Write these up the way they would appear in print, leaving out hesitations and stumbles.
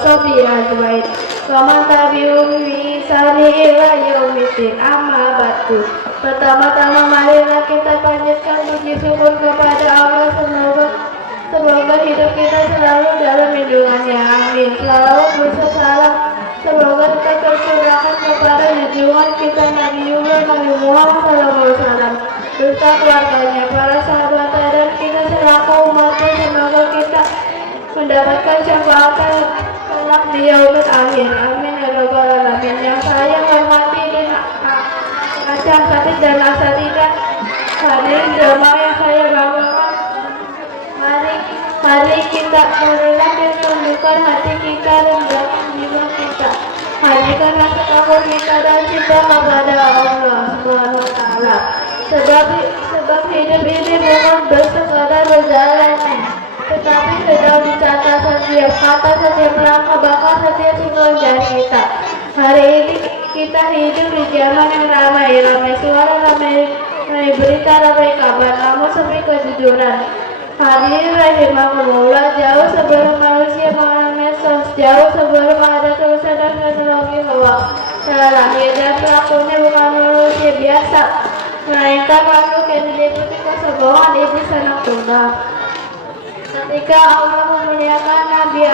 washabihi ajmain. Wa man tabi'ahum bi ihsani ila yaumiddin. Amma ba'du. Pertama-tama marilah kita panjatkan puji syukur kepada Allah, semoga hidup kita selalu dalam lindungannya. Amin. Selalu bersalam semoga kita tercurahkan kepada junjungan kita Nabi Muhammad SAW, beserta keluarganya, para sahabat dan kita selaku umatnya. Semoga kita mendapatkan syafaat kelak di yaumil akhir. Amin ya rabbal alamin. Yang saya hormati dan asatidz dan asatidzah, hadirin jamaah yang saya banggakan, mari kita marilah tundukkan hati kita dan jiwa kita, hadirkan rasa takut kita dan cinta kepada Allah Subhanahu wa Ta'ala. Sebab hidup ini bukan sekadar berjalan, tetapi sedang dicatat setiap kata, setiap langkah, bahkan setiap single jari kita. Hari ini kita hidup di zaman yang ramai suara, ramai berita, ramai kabar, namun sepi kejujuran. Hadirin rahimahumullah, jauh sebelum manusia mengenal medsos, jauh sebelum ada tulisan dan teknologi bahwa telah lahir dan pelakunya bukan manusia biasa, melainkan makhluk yang diliputi kebohongan iblis anak tunggal. Ketika Allah memuliakan Nabi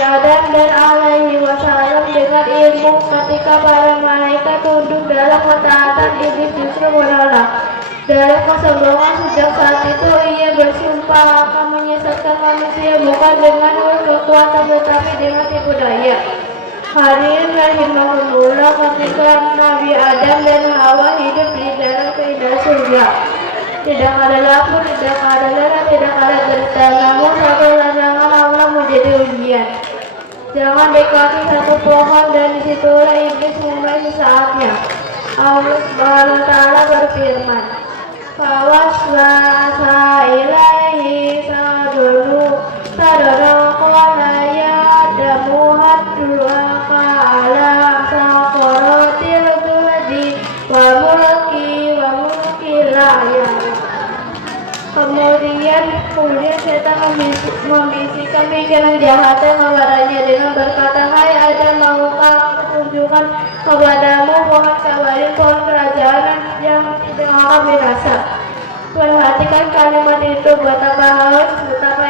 Adam dan alaihi wasallam dengan ilmu, ketika para malaikat tunduk dalam ketaatan, iblis justru menolak. Dalam kesombongan sejak saat itu ia bersumpah akan menyesatkan manusia bukan dengan kekuatan tetapi dengan tipu daya. Hadirin rahimahumullah, ketika Nabi Adam dan Hawa hidup di dalam keindahan surga, tidak ada lampu, tidak ada darah, tidak ada derita, namun satu rancangan Allah menjadi ujian. Jangan dekati satu pohon, dan disitulah iblis mulai saatnya. Allah Subhanahu wa Ta'ala berfirman, fawaswasa ilaihi sadru qala ya adamu hadduaka ala saqaratil khuldi wa mulki la yabla. Kemudian setan membisikkan pikiran jahatnya kepadanya dengan berkata, hai Adam, maukah tunjukkan kepadamu pohon kabarin, pohon kerajaan yang tidak akan binasa. Perhatikan kalimat itu, betapa halus, betapa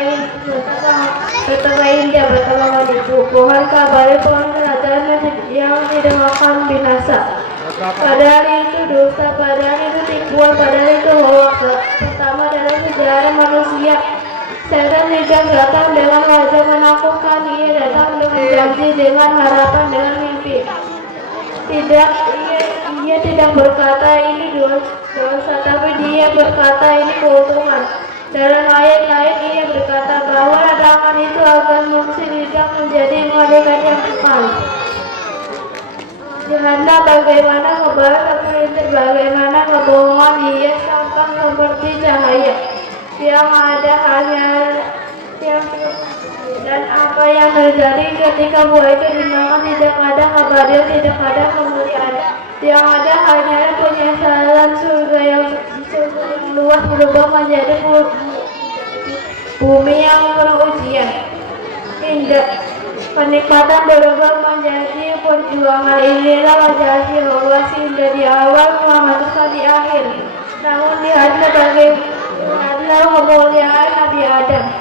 indah, betapa manis. Pohon kabarin, pohon kerajaan yang tidak akan binasa. Padahal itu dosa, padahal itu tipuan, padahal itu hoax. Pertama dalam sejarah manusia, setan tidak datang dengan wajah menakutkan, ia datang dengan janji, dengan harapan, dengan mimpi. Ia tidak berkata ini dosa, tapi dia berkata ini keuntungan. Dalam ayat lain ia berkata bahwa larangan itu akan mengsilihkan menjadi malaikat yang kekal. Jahannam bagaimana bagaimana kebohongan, ia tampak seperti cahaya yang ada hanya dan apa yang terjadi ketika buah itu dimakan, tidak ada kabarnya, tidak ada kemuliaan, yang ada hanya penyesalan. Surga yang luas berubah menjadi bumi yang penuh ujian. Indah kenikmatan berubah menjadi perjuangan. Inilah wajah Yahwa indah di awal, menghancurkan di akhir. Namun lihatlah kemuliaan Nabi Adam.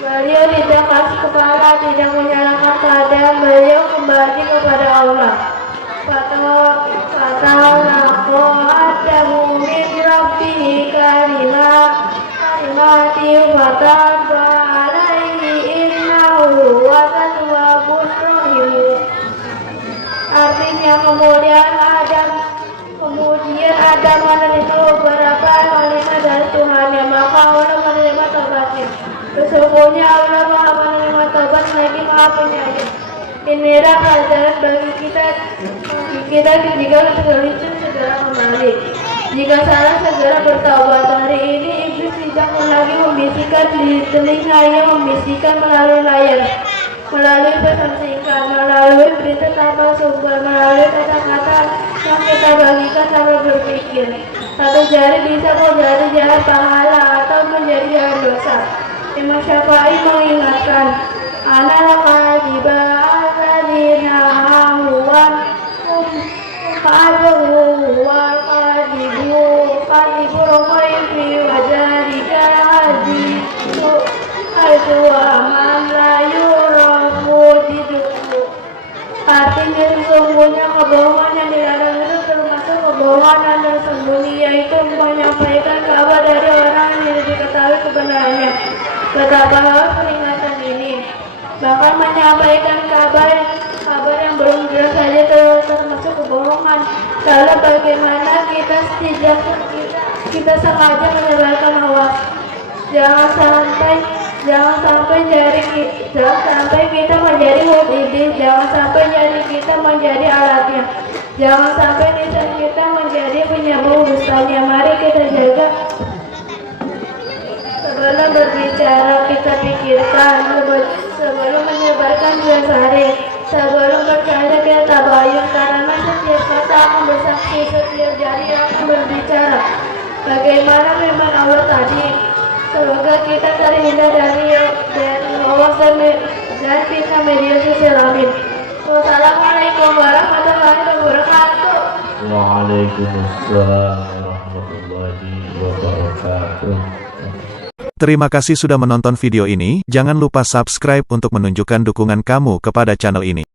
Beliau tidak kasih kepala, tidak menyalahkan keadaan, beliau kembali kepada Allah. Fatalaqa Adamu min Rabbihi kalimati fataba alaihi innahu wa tawwabur rahim. Artinya kemudian Adam menerima beberapa kalimat dari Tuhannya, maka Allah menerima taubatnya. Sesungguhnya Allah Maha menerima taubat lagi Maha Penyayang. Inilah pelajaran bagi kita jika tergelincir segera kembali, jika salah segera bertaubat. Hari ini iblis tidak lagi membisikkan di telinga, ia membisikkan melalui layar, melalui pesan singkat, melalui berita tanpa sumber, melalui kata-kata yang kita bagikan tanpa berpikir. Satu jari bisa menjadi jalan pahala atau menjadi jalan dosa. Imam Syafi'i mengingatkan, Ana kadiba alladina huwan kadibu wa kadibu rohaifi wajarika hadisu Al-Dua man la yurafu diduku. Artinya sesungguhnya kebohongan yang dilarang itu termasuk kebohongan yang tersembunyi, yaitu menyampaikan kabar dari orang yang tidak diketahui kebenarannya. Betapa harus peringatan ini. Bahkan menyampaikan kabar yang belum jelas saja termasuk kebohongan. Lalu bagaimana kita sengaja menyebarkan hoax? Jangan sampai kita menjadi hudidi, jangan sampai jari kita menjadi alatnya, jangan sampai lisan kita menjadi penyambung dustanya. Mari kita jaga. Sebelum berbicara kita pikirkan, sebelum menyebarkan biasari, sebelum berkata kita tabayun, karena setiap kata akan bersaksi, setiap jari akan berbicara. Bagaimana firman Allah tadi? Semoga kita terhindar dari hoax dan fitnah media sosial. Amin. Wassalamualaikum warahmatullahi wabarakatuh. Waalaikumsalam warahmatullahi wabarakatuh. Terima kasih sudah menonton video ini. Jangan lupa subscribe untuk menunjukkan dukungan kamu kepada channel ini.